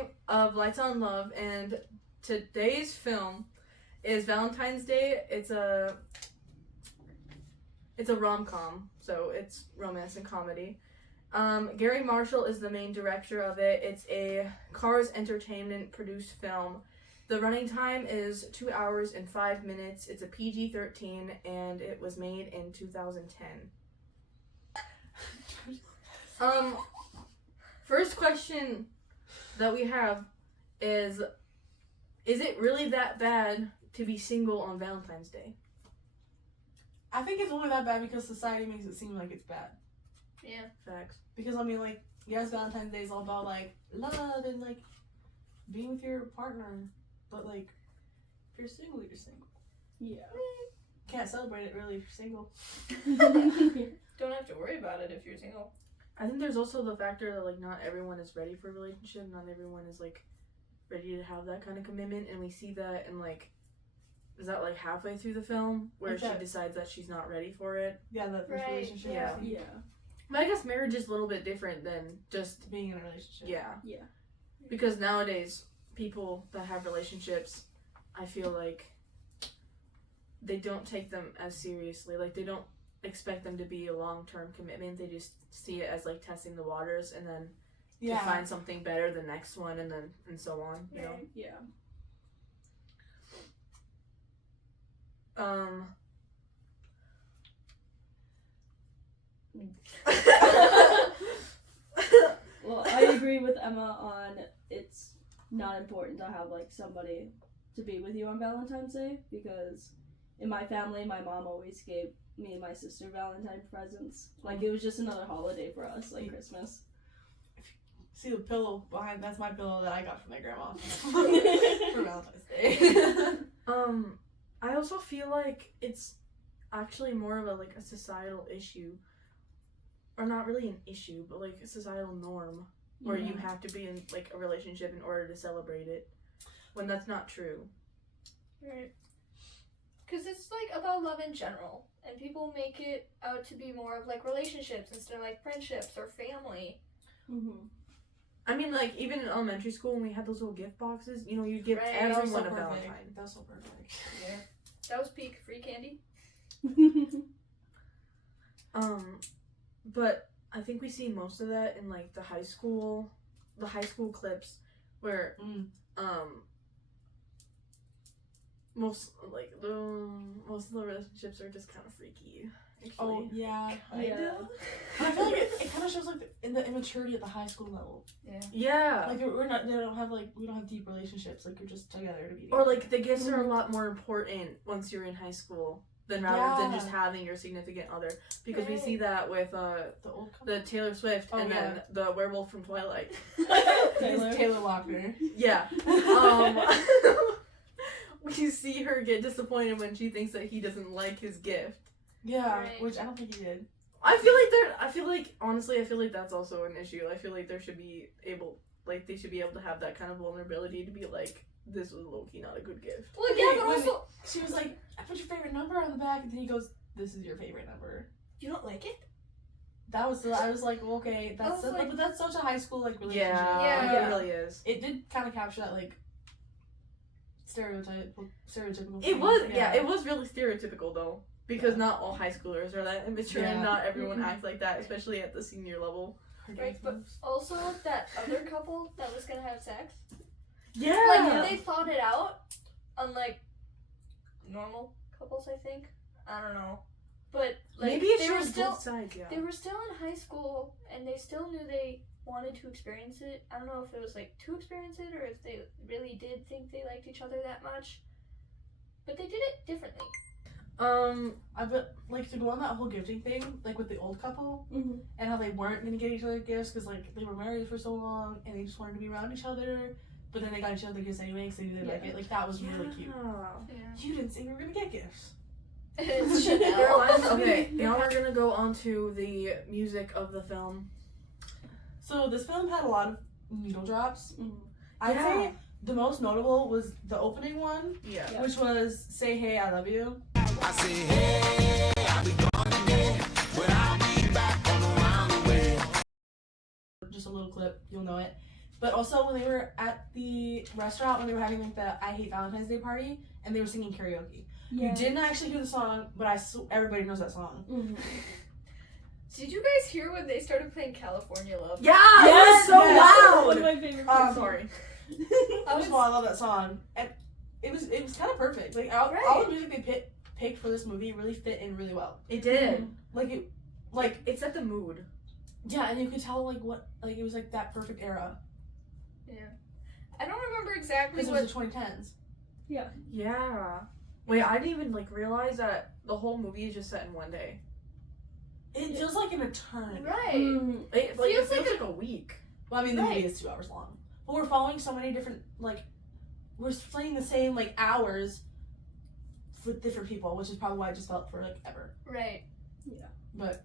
movie of Lights on Love, and today's film is Valentine's Day. It's a rom-com, so it's romance and comedy. Gary Marshall is the main director of it. It's a Cars Entertainment produced film. The running time is 2 hours and 5 minutes. It's a PG-13, and it was made in 2010. First question that we have is it really that bad to be single on Valentine's Day? I think it's only that bad because society makes it seem like it's bad. Yeah. Facts. Because, I mean, like, yes, Valentine's Day is all about, like, love and, like, being with your partner. But, like, if you're single, you're single. Yeah. Can't celebrate it, really, if you're single. Don't have to worry about it if you're single. I think there's also the factor that, like, not everyone is ready for a relationship. Not everyone is, like, ready to have that kind of commitment. And we see that in, like, is that, like, halfway through the film? Where she decides that she's not ready for it. Yeah, the first relationship. Yeah. Yeah. But I guess marriage is a little bit different than just being in a relationship. Yeah. Yeah. Because nowadays, people that have relationships, I feel like they don't take them as seriously. Like, they don't expect them to be a long-term commitment. They just see it as, like, testing the waters and then to find something better the next one and then and so on, you know? Yeah. Well, I agree with Emma on it's not important to have, like, somebody to be with you on Valentine's Day, because in my family, my mom always gave me and my sister Valentine presents. Like, it was just another holiday for us, like Christmas. See the pillow behind, that's my pillow that I got from my grandma for Valentine's Day. I also feel like it's actually more of a societal issue, or not really an issue, but like a societal norm where you have to be in like a relationship in order to celebrate it, when that's not true. Right. Because it's like about love in general, and people make it out to be more of like relationships instead of like friendships or family. Mm-hmm. I mean, like, even in elementary school when we had those little gift boxes, you know, you'd give everyone a Valentine. That was so perfect. Yeah. That was peak free candy. But I think we see most of that in like the high school clips where most of the relationships are just kind of freaky. Actually. Oh yeah, yeah. I feel like it kind of shows like in the immaturity at the high school level. Yeah. Yeah. Like we don't have deep relationships. Like you're just together to be together. Or like the gifts are a lot more important once you're in high school than rather than just having your significant other, because we see that with the Taylor Swift and then the werewolf from Twilight. Taylor Walker. Yeah. We see her get disappointed when she thinks that he doesn't like his gift. Yeah, which I don't think he did. I feel like that's also an issue. I feel like they should be able to have that kind of vulnerability to be like, this was low-key not a good gift. Well, yeah, but also she was like, I put your favorite number on the back, and then he goes, this is your favorite number. You don't like it? I was like, well, okay, but that's such a high school like relationship. Yeah, it really is. It did kind of capture that like stereotypical. It was it was really stereotypical though, because not all high schoolers are that immature, and not everyone acts like that, especially at the senior level. Right, but also that other couple that was gonna have sex. Yeah. Like, they thought it out, unlike normal couples, I think. I don't know. But, like, maybe it shows both sides, yeah. They were still in high school, and they still knew they wanted to experience it. I don't know if it was, like, to experience it, or if they really did think they liked each other that much. But they did it differently. I bet, like, to go on that whole gifting thing, like, with the old couple, and how they weren't gonna get each other gifts, because, like, they were married for so long, and they just wanted to be around each other, but then they got each other gifts anyway, because they knew they like it. Like, that was really cute. Yeah. You didn't say we were gonna get gifts. It's Chanel. Okay, now we're gonna go on to the music of the film. So, this film had a lot of needle drops. I'd say the most notable was the opening one, which was Say Hey, I Love You. I say, hey, I'll be gone today, but I'll be back on around the way. Just a little clip, you'll know it. But also when they were at the restaurant when they were having like the I Hate Valentine's Day party and they were singing karaoke. Yeah. You didn't actually hear the song, but everybody knows that song. Mm-hmm. Did you guys hear when they started playing California Love? Yeah, Yes, it was so yes. loud. One of my favorite Um, Sorry. First of all, I love that song, and it was kind of perfect. Like all the music they picked for this movie really fit in really well. It did. Like It set the mood. yeah, and you could tell it was like that perfect era I don't remember exactly because it what. was the 2010s. Yeah. Wait, I didn't even realize that the whole movie is just set in one day. It feels like an eternity. Right. Mm-hmm. It Feels feels like like a week. Well, I mean the Right. movie is 2 hours long, but we're following so many different we're playing the same hours with different people, which is probably why it just felt for ever. Right. But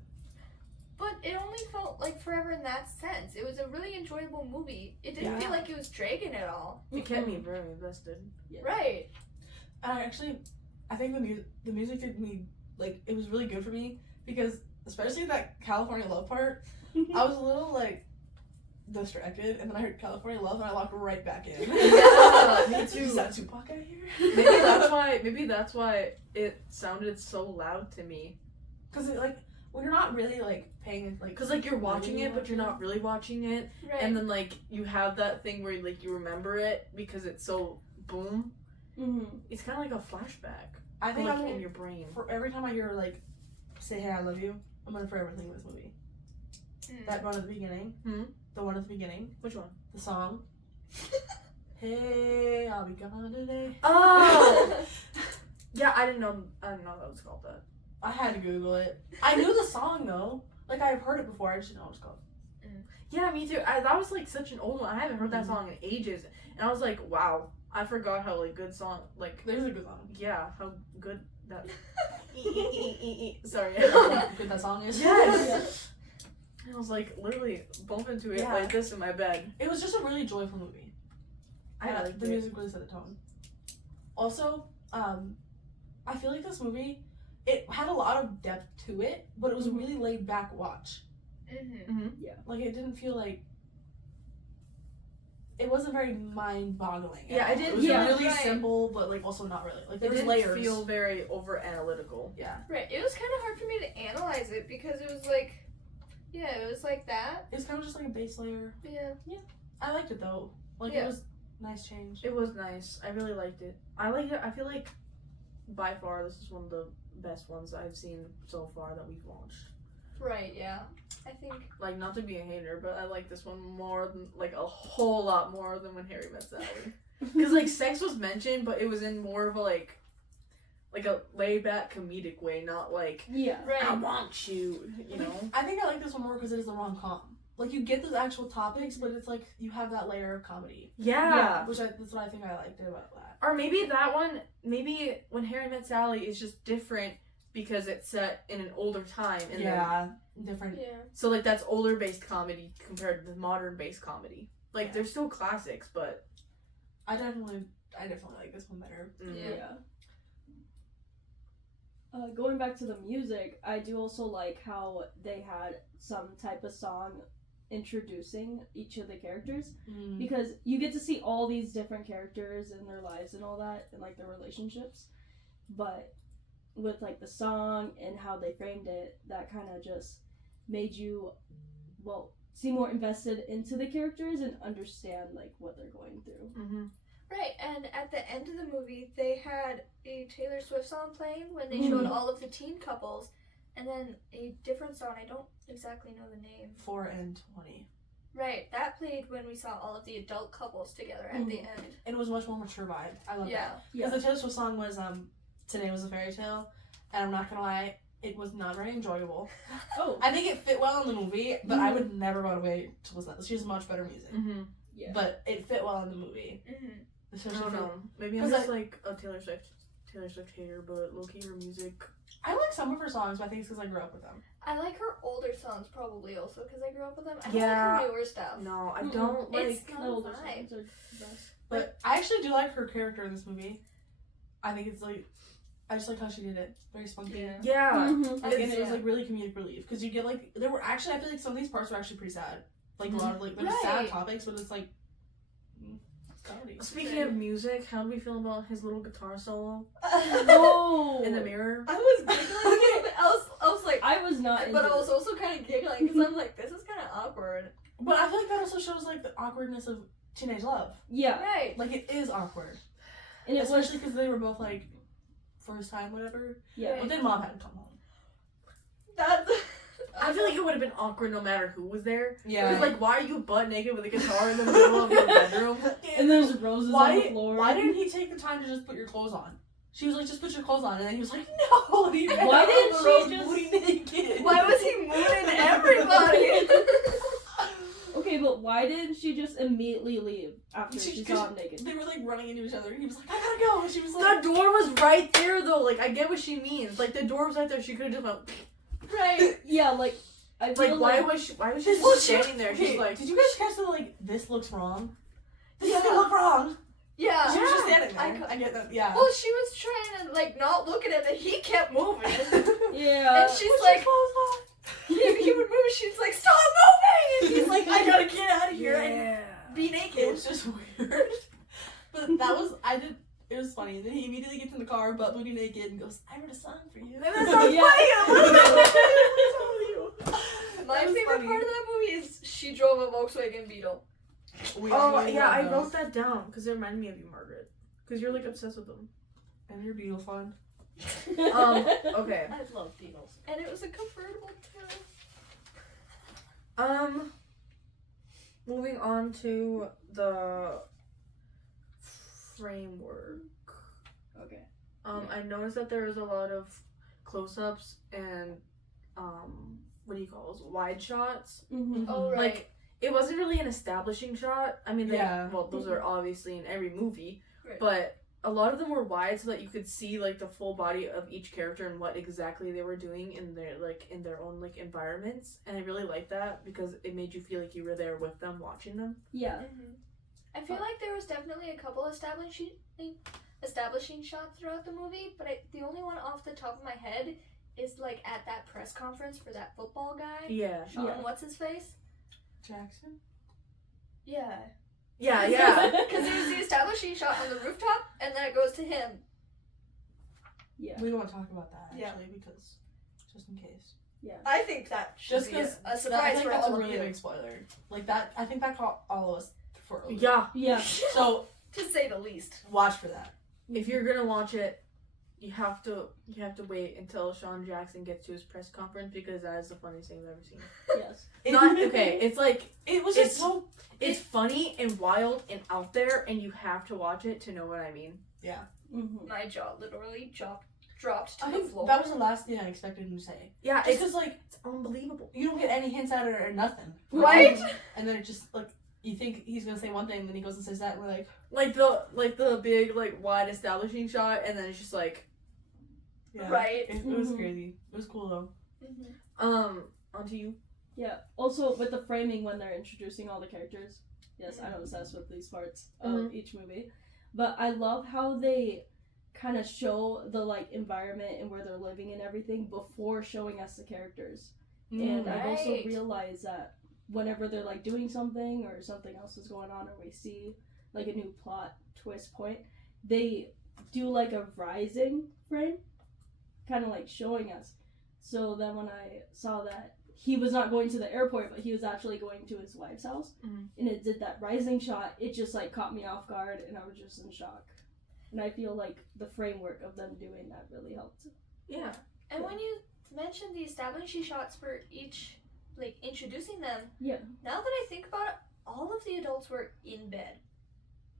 But it only felt like forever in that sense. It was a really enjoyable movie. It didn't Yeah. feel like it was dragging at all. It kept me very invested. Right. I think the music did me it was really good for me because especially that California Love part, I was a little distracted, and then I heard California Love, and I locked right back in. Yeah, me too. Is that Tupac out here? Maybe that's why it sounded so loud to me. Because when you're not really paying Cause you're watching it, but you're not really watching it, Right. and then you have that thing where you remember it because it's so boom. Mm-hmm. It's kind of like a flashback. I think Or, I'm in your brain. for every time I hear say hey I love you, I'm gonna forever think of this movie. That one at the beginning. The one at the beginning. Which one? The song. Hey, I'll be gone today. Oh. Yeah, I didn't know that was called that. I had to Google it. I knew the song though. I've heard it before. I just didn't know what it's called. Yeah, me too. That was such an old one. I haven't heard that song in ages, and I was like, wow. I forgot how good song There's a good song. yeah, how good that. Sorry. How good that song is. Yes. I was literally bumping to it Yeah. like this in my bed. It was just a really joyful movie. I liked the it. music really set the tone. Also, I feel like this movie, it had a lot of depth to it, but it was a really laid back watch. Mm-hmm. It didn't feel it wasn't very mind boggling. Yeah, it didn't It was feel- really right. simple, but also not really. It There was didn't layers. feel very over analytical. Yeah, Right. It was kind of hard for me to analyze it because it was yeah, it was like that. it was kind of just a base layer. Yeah. I liked it though. Yeah. It was nice change. It was nice. I really liked it. I liked it. I feel like by far this is one of the best ones I've seen so far that we've watched. Right. Yeah. I think. Not to be a hater, but I like this one more than a whole lot more than When Harry Met Sally. Because sex was mentioned, but it was in more of a a laid back comedic way, not Yeah. Right. I want you, you know. I think I like this one more because it is the rom-com. You get those actual topics, but it's you have that layer of comedy. Yeah. That's what I think I liked about that. Or maybe that one, maybe When Harry Met Sally is just different because it's set in an older time. And Different. Yeah. so that's older based comedy compared to the modern based comedy. They're still classics, but I definitely like this one better. Yeah. Going back to the music, I do also like how they had some type of song introducing each of the characters, because you get to see all these different characters and their lives and all that and their relationships, but with the song and how they framed it, that kind of just made you seem more invested into the characters and understand what they're going through. Mm-hmm. Right, and at the end of the movie, they had a Taylor Swift song playing when they showed all of the teen couples, and then a different song, I don't exactly know the name. 4 and 20. Right, that played when we saw all of the adult couples together at the end. And it was a much more mature vibe. I love Yeah. that. Because the Taylor Swift song was Today Was a Fairy Tale, and I'm not gonna lie, it was not very enjoyable. Oh. I think it fit well in the movie, but I would never run away to listen to that. She has much better music. Mm-hmm. Yeah. But it fit well in the movie. Mm-hmm. I don't know. Maybe I'm 'Cause just a Taylor Swift hater, but low-key her music. I like some of her songs, but I think it's because I grew up with them. I like her older songs probably also because I grew up with them. I don't Yeah. like her newer stuff. No, I don't It's like. not older a vibe. songs are the best. But I actually do like her character in this movie. I think it's I just like how she did it. Very spunky. Yeah. Yeah. Mhm. And it was really comedic relief because you get there were actually I feel some of these parts were actually pretty sad. A lot of there's sad Right. topics, but it's Comedy. Speaking of music, how do we feel about his little guitar solo Oh, in the mirror? I was giggling. I was like, I was not. but into I was it. also kind of giggling because I'm like, this is kind of awkward. But I feel like that also shows like the awkwardness of teenage love. Yeah, Right. Like it is awkward, and it was especially because they were both like first time, whatever. yeah. But then mom had to come home. That. I feel like it would have been awkward no matter who was there. Yeah. Because, like, why are you butt naked with a guitar in the middle of your bedroom? And there's roses on the floor. Why didn't he take the time to just put your clothes on? She was like, just put your clothes on, and then he was like, no. He ran Why out didn't on the she road just- booty naked? Why was he mooning everybody? Okay, but why didn't she just immediately leave after She- she 'cause saw him naked? They were like running into each other, and he was like, I gotta go. And she was The like, door was right there, though. Like, I get what she means. Like, the door was right there. She could have just went. Right. Yeah, like I feel Like, why was she Well, just standing there? okay, She's like, did you guys catch the like, this looks wrong? This Yeah. is gonna look wrong. Yeah. She was just standing I there. cou- I get that, yeah. Well, she was trying to like not look at him, and he kept moving. Yeah. And she's like, he would move. She's like, stop moving! And he's like, I gotta get out of here and be It naked. was just weird. But that was, it was funny. Then he immediately gets in the car, butt booty naked, and goes, I wrote a song for you. And that's so Yeah. funny. My That was favorite funny. part of that movie is she drove a Volkswagen Beetle. Oh, yeah, I wrote that down because it reminded me of you, Margaret. Because you're, like, obsessed with them. And your Beetle fun. Okay. I love Beetles. And it was a convertible too. Moving on to the framework. Okay. I noticed that there was a lot of close-ups and, what do you call those? Wide shots. Mm-hmm. Oh, right. Like, it wasn't really an establishing shot. I mean, Yeah. well, those are obviously in every movie, Right. but a lot of them were wide so that you could see, like, the full body of each character and what exactly they were doing in their own, like, environments. And I really liked that because it made you feel like you were there with them, watching them. Yeah. I feel like there was definitely a couple establishing shots throughout the movie, but the only one off the top of my head is like at that press conference for that football guy. Yeah. Sean, Yeah. what's his face? Jackson? Yeah. Yeah, yeah. Because there's the establishing shot on the rooftop, and then it goes to him. Yeah. We don't want to talk about that, Yeah. actually, because, just in case. I think that should Just be because a surprise for that's all a of really you. big spoiler. Like, that, I think that caught all of us for a loop. Yeah. Yeah. So, To say the least. watch for that. If you're gonna watch it, you have to wait until Sean Jackson gets to his press conference because that is the funniest thing I've ever seen. Yes. Not okay. It's like It was It's- just so... it's funny and wild and out there, and you have to watch it to know what I mean. Mm-hmm. My jaw literally dropped to I the think floor. that was the last thing I expected him to say. Yeah, Just because, like, it's unbelievable. you don't get any hints at it or nothing. Right? And then it just, like, you think he's gonna say one thing, and then he goes and says that, and we're like... Like the big like wide establishing shot, and then it's just like Yeah. Right. It was Mhm. crazy. It was cool, though. onto you. Yeah. Also, with the framing when they're introducing all the characters. Yes, I'm obsessed with these parts of each movie. But I love how they kind of show the, like, environment and where they're living and everything before showing us the characters. And I've also Right. realized that whenever they're, like, doing something or something else is going on or we see, like, a new plot twist point, they do, like, a rising frame, kind of, like, showing us. So then when I saw that he was not going to the airport, but he was actually going to his wife's house, Mhm. and it did that rising shot, it just, like, caught me off guard, and I was just in shock. And I feel like the framework of them doing that really helped. Yeah. And when you mentioned the establishing shots for each, like, introducing them, Yeah. now that I think about it, all of the adults were in bed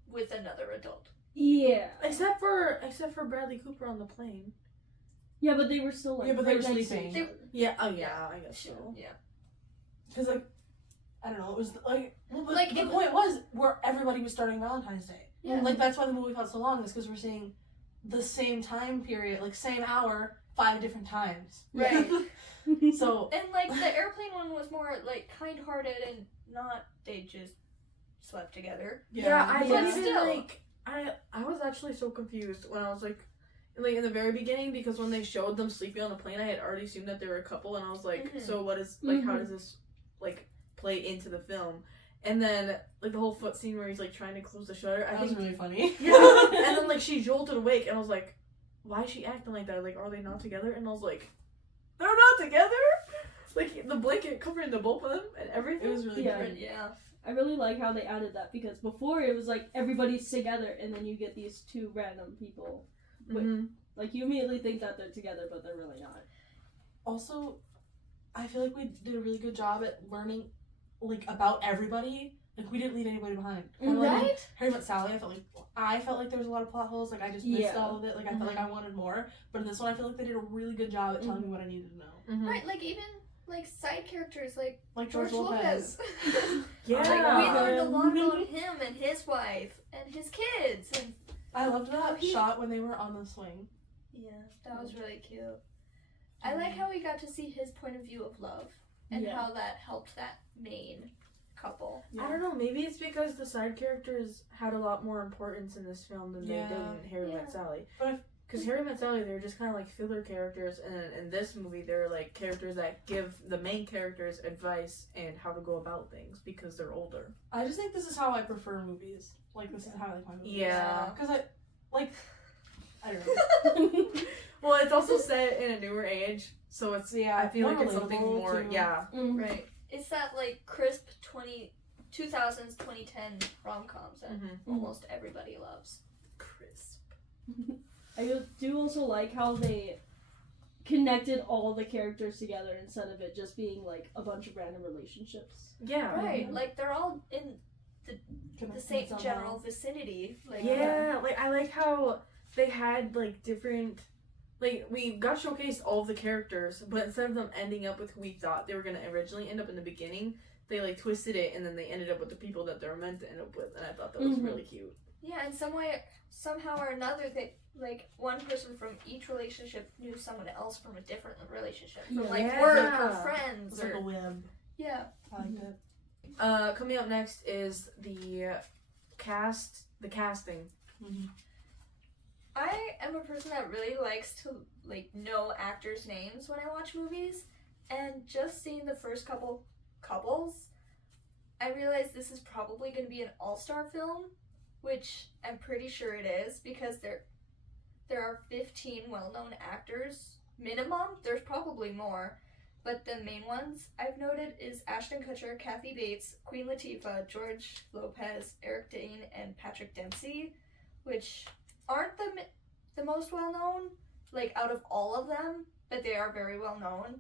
with another adult. Yeah. Except for Bradley Cooper on the plane. Yeah, but they were still, like, Yeah, but they right were next to sleeping. each other. Yeah. Oh yeah. I guess so. Yeah. Because, like, I don't know, it was, like... Well, but Like, the it- point was where everybody was starting Valentine's Day. Yeah. Like, that's why the movie felt so long, is because we're seeing the same time period, like, same hour, 5 different times. Right. So, And, like, the airplane one was more, like, kind-hearted and not they just slept together. Yeah, I But didn't even still. like. I was actually so confused when I was like in the very beginning because when they showed them sleeping on the plane, I had already assumed that they were a couple, and I was like, Mhm. so what is like how Mhm. does this like play into the film? And then like the whole foot scene where he's like trying to close the shutter. That was really funny. Yeah. And then like she jolted awake, and I was like, why is she acting like that? Like, are they not together? And I was like, they're not together. Like the blanket covering the both of them and everything. It was really good. Yeah. I really like how they added that because before it was like everybody's together and then you get these two random people. Mhm. Like you immediately think that they're together, but they're really not. Also, I feel like we did a really good job at learning, like, about everybody. Like, we didn't leave anybody behind. And, like, Right? Harry Met Sally, I felt like there was a lot of plot holes. Like, I just missed all of it. Like, I felt like I wanted more. But in this one, I feel like they did a really good job at telling me what I needed to know. Mhm. Right, like even like side characters like Like George Lopez. Yeah. Like we learned a lot about him and his wife and his kids and I loved that Oh, he- shot when they were on the swing. yeah, that was really cute. I like how we got to see his point of view of love and how that helped that main couple. I don't know, maybe it's because the side characters had a lot more importance in this film than they did in Harry Met Sally. Because Harry Met Sally, they were just kind of like filler characters, and in this movie, they're like characters that give the main characters advice and how to go about things because they're older. I just think this is how I prefer movies. Like, this is how I like my movies. Yeah. Because I don't know. Well, it's also set in a newer age, so it's I feel more like it's something relatable more to- Right. It's that like crisp 2000s 2010 rom-coms that almost everybody loves. Crisp. I do also like how they connected all the characters together instead of it just being like a bunch of random relationships. Yeah. Right. Like they're all in the same Somehow. general vicinity. Like Yeah, like I like how they had like different, like we got showcased all of the characters, but instead of them ending up with who we thought they were gonna originally end up in the beginning, they like twisted it and then they ended up with the people that they were meant to end up with, and I thought that was really cute. Yeah, and somehow or another, they like one person from each relationship knew someone else from a different relationship, from like Yeah. work or friends It's like or a web. yeah. I liked it. Coming up next is the casting. I am a person that really likes to like know actors' names when I watch movies, and just seeing the first couple couples, I realized this is probably going to be an all-star film, which I'm pretty sure it is because there are 15 well-known actors minimum. There's probably more, but the main ones I've noted is Ashton Kutcher, Kathy Bates, Queen Latifah, George Lopez, Eric Dane, and Patrick Dempsey, which aren't the most well-known, like out of all of them, but they are very well-known.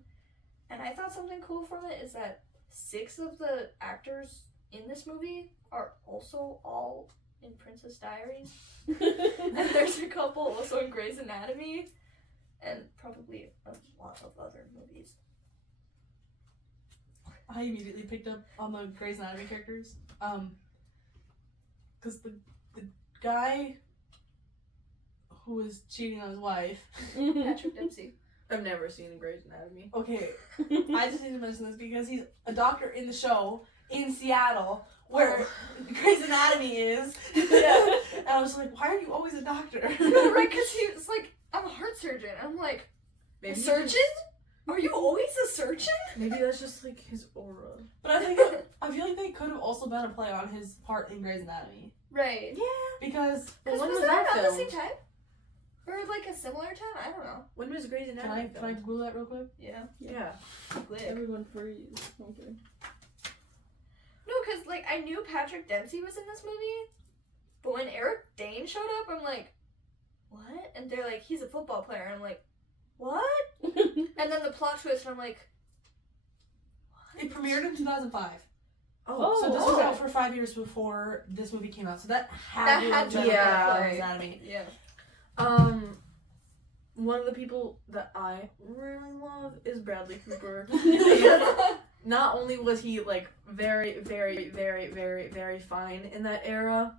And I thought something cool from it is that 6 of the actors in this movie are also all in Princess Diaries. And there's a couple also in Grey's Anatomy, and probably a lot of other movies. I immediately picked up on the Grey's Anatomy characters. Because the guy who was cheating on his wife. Patrick Dempsey. I've never seen Grey's Anatomy. Okay, I just need to mention this because he's a doctor in the show in Seattle, where Grey's Anatomy is. Yeah. And I was like, why are you always a doctor? No, right, because he was like, I'm a heart surgeon. I'm like, Maybe a he surgeon? Are you always a surgeon? Maybe that's just like his aura. But I feel like they could have also been a play on his part in Grey's Anatomy. Right. Yeah. Because Well, when was was that that around the filmed? same time? Or like a similar time? I don't know. When was Grey's can Anatomy? I Google that real quick? Yeah. Yeah. Quick. Everyone freeze. Okay. No, because like I knew Patrick Dempsey was in this movie, but when Eric Dane showed up, I'm like, what? And they're like, he's a football player. And I'm like, what? And then the plot twist, and I'm like, what? It premiered in 2005. Oh, So this okay. was out for 5 years before this movie came out. So that That had had to to be be yeah. a Grey's Anatomy. Yeah. One of the people that I really love is Bradley Cooper. Not only was he like very, very, very, very, very fine in that era,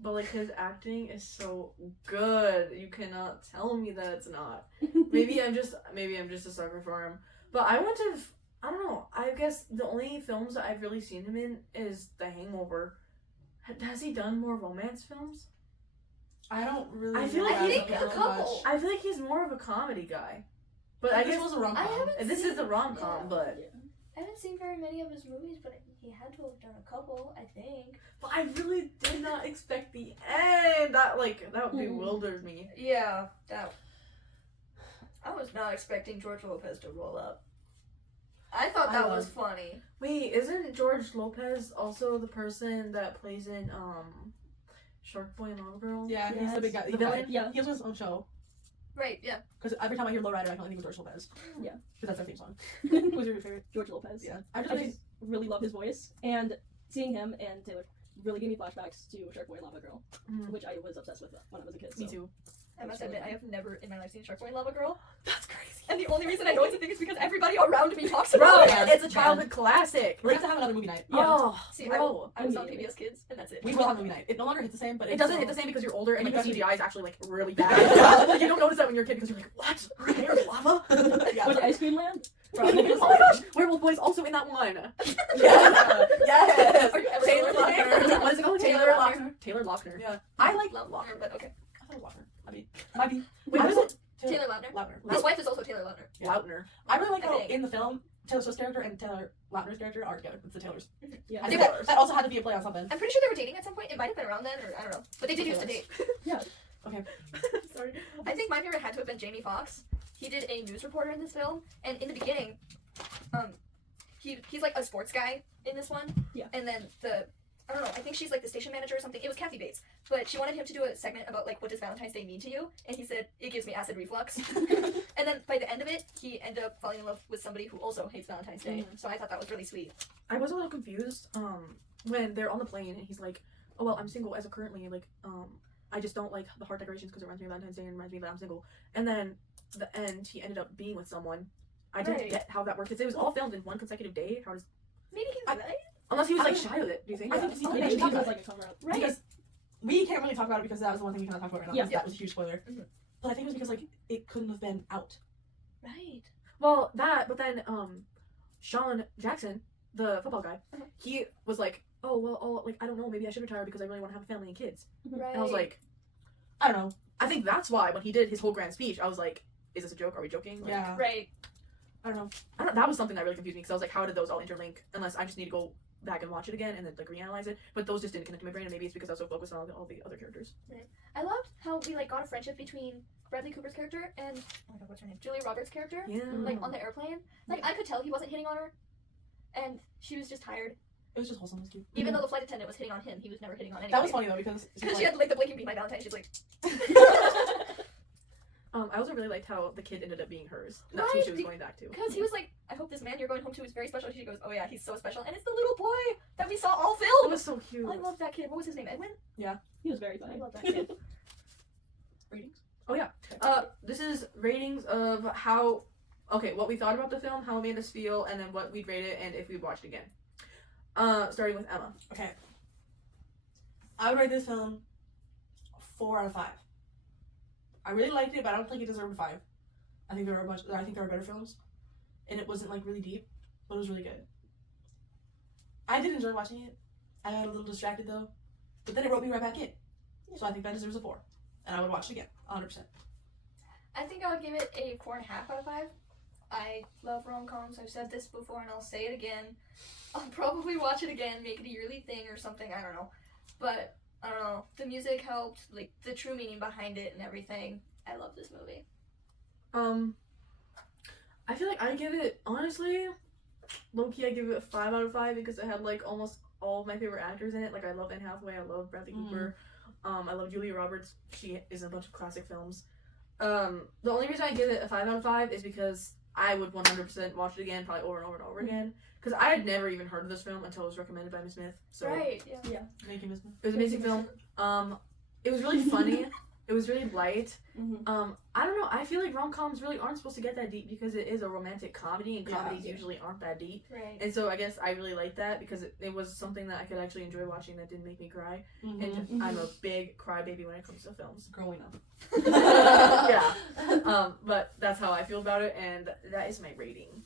but like his acting is so good. You cannot tell me that it's not. Maybe I'm just a sucker for him. But I don't know. I guess the only films that I've really seen him in is The Hangover. Has he done more romance films? I don't really. I feel know like that he's so a couple. much. I feel like he's more of a comedy guy. But I This guess was a rom I com. haven't this seen is the rom-com, yeah. but I haven't seen very many of his movies, but he had to have done a couple, I think. But I really did not expect the end. That bewilders me. Yeah, I was not expecting George Lopez to roll up. I thought that was funny. Wait, isn't George Lopez also the person that plays in Shark Boy and Lava Girl? Yeah, he's the big guy. The villain? Yeah. He has his own show. Right, yeah. Because every time I hear Lowrider, I can only think of George Lopez. Yeah. Because that's their theme song. Who's your favorite? George Lopez. Yeah. I just really love his voice, and seeing him and Taylor really gave me flashbacks to Shark Boy and Lava Girl, which I was obsessed with when I was a kid. Me too. I must admit, I have never in my life seen Shark Boy and Lava Girl. That's crazy. And the only reason I know it's a thing is because everybody around me talks about Bro, it. it's a childhood classic. We're gonna have to have another movie night. Yeah. Oh, See, bro. I was on PBS Kids, and that's it. We will have a movie night. It no longer hits the same, but It doesn't hit the same because you're older and like the Especially- CGI is actually like really bad. Like you don't notice that when you're a kid because you're like, what? Her hair is lava? Yeah. Was it Ice Cream Land? Oh my gosh, Werewolf Boy's also in that one. Yes. Are you ever Taylor Taylor Lautner. What is it called? Taylor Taylor Lautner. Lautner. Taylor Lautner. Yeah. I like Love Lautner, but okay. I thought it was Lautner. I mean, might be. Wait, what is it? Taylor Lautner. Lautner. His wife is also Taylor Lautner. Lautner. I really like I how think. in the film, Taylor Swift's character and Taylor Lautner's character are together. It's the Taylors. Yeah. I think that also had to be a play on something. I'm pretty sure they were dating at some point. It might have been around then, or I don't know. But they did used to date. Sorry. I think my favorite had to have been Jamie Foxx. He did a news reporter in this film, and in the beginning, he's like a sports guy in this one. Yeah. And then I don't know, I think she's like the station manager or something. It was Kathy Bates. But she wanted him to do a segment about like, what does Valentine's Day mean to you? And he said, it gives me acid reflux. And then by the end of it, he ended up falling in love with somebody who also hates Valentine's Day. So I thought that was really sweet. I was a little confused when they're on the plane and he's like, oh well, I'm single as of currently, like I just don't like the heart decorations because it reminds me of Valentine's Day and reminds me that I'm single. And then the end, he ended up being with someone. I didn't Right. get how that worked because it was all filmed in one consecutive day. How does Maybe he's right. unless he was like I- shy with it? Do you think? I think Maybe we he should talk was about like a cover up. Right. Because we can't really talk about it because that was the one thing we cannot talk about right now. Yeah. Because that was a huge spoiler. Mhm. But I think it was because like it couldn't have been out. Right. Well, but then Sean Jackson, the football guy, Uh-huh. he was like, oh well, like I don't know, maybe I should retire because I really want to have a family and kids. Right. And I was like, I don't know. I think that's why when he did his whole grand speech, I was like, is this a joke? Are we joking? Like, Yeah. Right. I don't know. that was something that really confused me because I was like, how did those all interlink? Unless I just need to go back and watch it again and then like reanalyze it. But those just didn't connect to my brain, and maybe it's because I was so focused on all the other characters. I loved how we like got a friendship between Bradley Cooper's character and oh my god, what's her name? Julia Roberts' character. Yeah. Like on the airplane. Like I could tell he wasn't hitting on her. And she was just tired. It was just wholesome. It was cute. Even though the flight attendant was hitting on him, he was never hitting on anyone. That was funny though because Because she had like the blinking be my Valentine. She's like I also really liked how the kid ended up being hers. And that's Right, who she was going back to. because he was like, I hope this man you're going home to is very special. She goes, oh yeah, he's so special, and it's the little boy that we saw all It film. was so cute. I love that kid. What was his name? Edwin. He was very I funny. love that kid. ratings. This is ratings of how, what we thought about the film, how it made us feel, and then what we'd rate it, and if we'd watch it again. Starting with Emma. Okay. I would rate this film 4 out of 5. I really liked it, but I don't think it deserved a 5. I think there are better films, and it wasn't like really deep, but it was really good. I did enjoy watching it. I got a little distracted though, but then it wrote me right back in. So I think that deserves a 4, and I would watch it again, 100%. I think I would give it a 4.5 out of 5. I love rom-coms. I've said this before, and I'll say it again. I'll probably watch it again, make it a yearly thing or something. I don't know, but I don't know. The music helped, like the true meaning behind it and everything. I love this movie. I feel like I give it, honestly, low-key I give it a 5 out of 5 because it had like almost all of my favorite actors in it. Like I love Anne Hathaway, I love Bradley Cooper, I love Julia Roberts. She is in a bunch of classic films. The only reason I give it a 5 out of 5 is because I would 100% watch it again, probably over and over and over again. Because I had never even heard of this film until it was recommended by Miss Smith. So Right, yeah. Thank you, Miss Smith. it was an amazing film. It was really funny. It was really light. Mhm. I don't know. I feel like rom-coms really aren't supposed to get that deep because it is a romantic comedy, and Yeah. comedies usually aren't that deep. Right. And so I guess I really liked that because it was something that I could actually enjoy watching that didn't make me cry. Mm-hmm. And I'm a big crybaby when it comes to films. Growing up. Yeah. But that's how I feel about it, and that is my rating.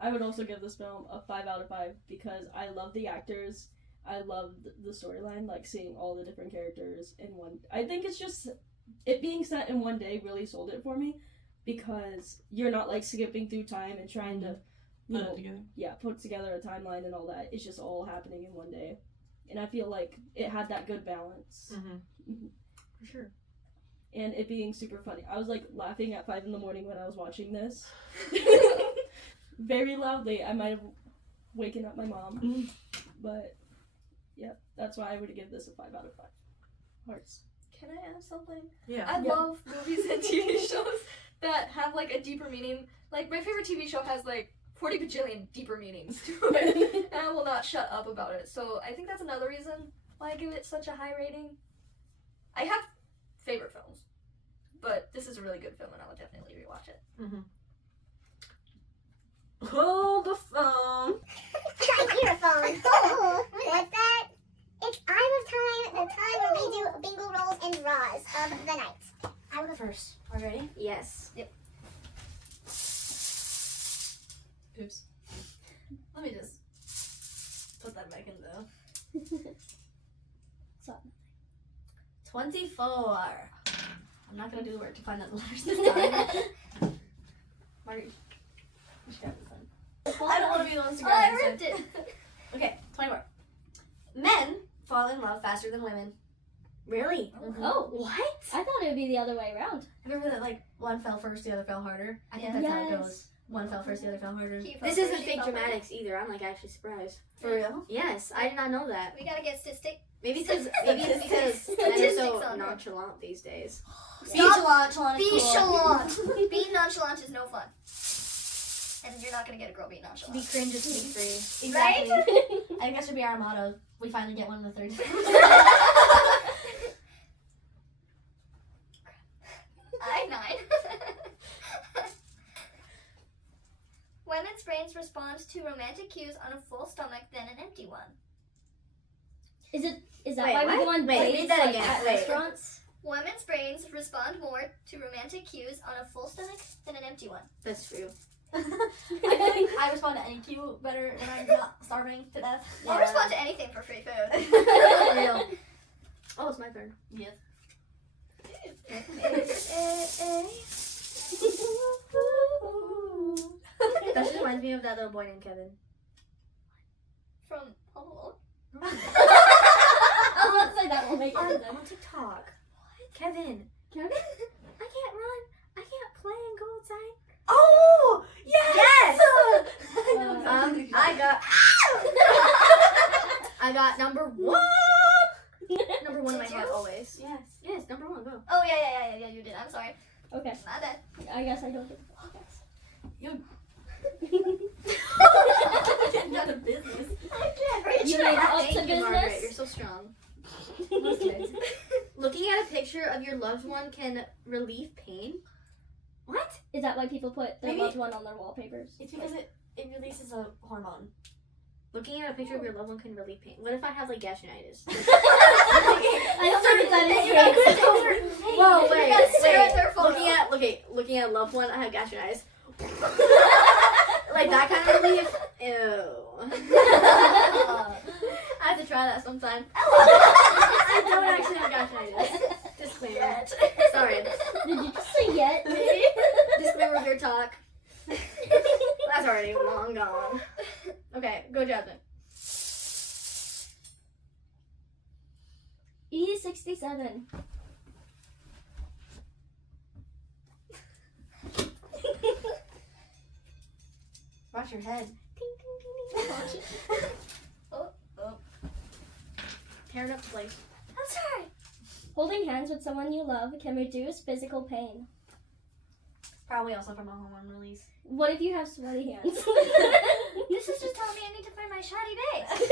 I would also give this film a 5 out of 5 because I love the actors. I love the storyline, like seeing all the different characters in one. I think it's just it being set in one day really sold it for me because you're not like skipping through time and trying to you Put it know, together. put together a timeline and all that. It's just all happening in one day. And I feel like it had that good balance. For sure. And it being super funny. I was like laughing at 5 a.m. when I was watching this. Very loudly. I might have waken up my mom. But yeah, that's why I would give this a 5 out of 5 hearts. Can I add something? Yeah. I love movies and TV shows that have like a deeper meaning. Like my favorite TV show has like 40 bajillion deeper meanings to it, and I will not shut up about it. So I think that's another reason why I give it such a high rating. I have favorite films, but this is a really good film, and I would definitely rewatch it. Hold the phone. Earphone. Oh, what's that? It's the time where we do bingo rolls and draws of the night. I will go first. Are you ready? Yes. Yep. Oops. Let me just put that back in though. So. 24. I'm not gonna do the work to find out the letters this time. Margaret, you should have this one. I don't want to be the one to grab I this ripped it. Okay, 24. Men fall in love faster than women. Really? Oh, What? I thought it would be the other way around. Remember that, like, one fell first, the other fell harder? I think Yeah. that's how it goes. One fell first, the other fell harder. This isn't fake dramatics either. I'm like actually surprised. For real? Yes, I did not know that. We gotta get statistic. Maybe it's because men are Statistics so on her. nonchalant these days. Be nonchalant. Be is cool. chalant. Being nonchalant is no fun. And you're not gonna get a girl being nonchalant. Be cringe is be free. Exactly. I think that should be our motto. We finally get one in the third. I-9. Women's brains respond to romantic cues on a full stomach than an empty one. Is that Wait, why we what? go on Wait, dates read that like, again. at Wait. restaurants? Women's brains respond more to romantic cues on a full stomach than an empty one. That's true. I feel like I respond to any cue better when I'm not starving to death. I'll respond to anything for free food. Real. Oh, it's my turn. Yes. That just reminds me of that little boy named Kevin. From Home Alone. I was about to say that will make On sense. TikTok. Kevin. Kevin? I can't run. I can't play and go outside. Oh! Yes! I got number 1. Number 1 in my Did heart you? always. Yes. Yes, number 1. Go. Oh yeah, you did. I'm sorry. Okay, My bad. I guess I don't get the Getting out of business. I can't reach You that. made up Thank to you, Margaret. business? You're so strong. Looking at a picture of your loved one can relieve pain. What? Is that why people put their Maybe- loved one on their wallpapers? It's because it releases a hormone. Looking at a picture of your loved one can relieve pain. What if I have like gastritis? I don't think that is true. Whoa, You gotta stare at their photo. Looking at a loved one, I have gastritis. Like that kind of relief. Ew. I have to try that sometime. I don't actually have gastritis. Disclaimer. Sorry. Did you just say yet? Disclaimer of your talk. That's already long gone. Okay, go Jasmine. E67. Wash your head. Oh. Tear it up, place. I'm sorry. Holding hands with someone you love can reduce physical pain. Probably also from a hormone release. What if you have sweaty hands? This is just telling me I need to find my shoddy base.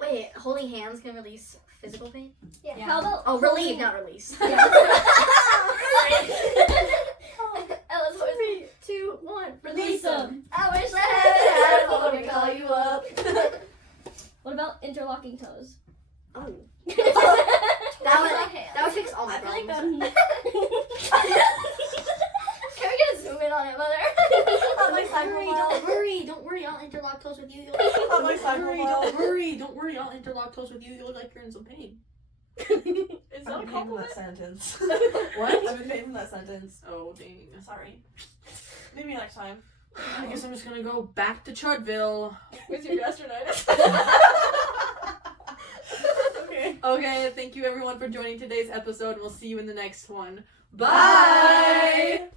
Wait, holding hands can release physical pain? Yeah. How about Oh, relieve, not release. Ella's voice. 3, 2, 1. Release them. I wish I had a phone to call you up. What about interlocking toes? Oh. That That would fix all my I feel like problems. Can we get a zoom in on it, mother? On my side Don't worry, don't worry. I'll interlock toes with you. On my side profile. Don't worry. I'll interlock toes with you. You look like you're in some pain. Is I've that a been paid from compliment? that sentence. What? I've been paid from that sentence. Oh, dang. Sorry. Maybe next time. I guess I'm just gonna go back to Chartville. With your gastritis. Okay. Okay, thank you everyone for joining today's episode. We'll see you in the next one. Bye!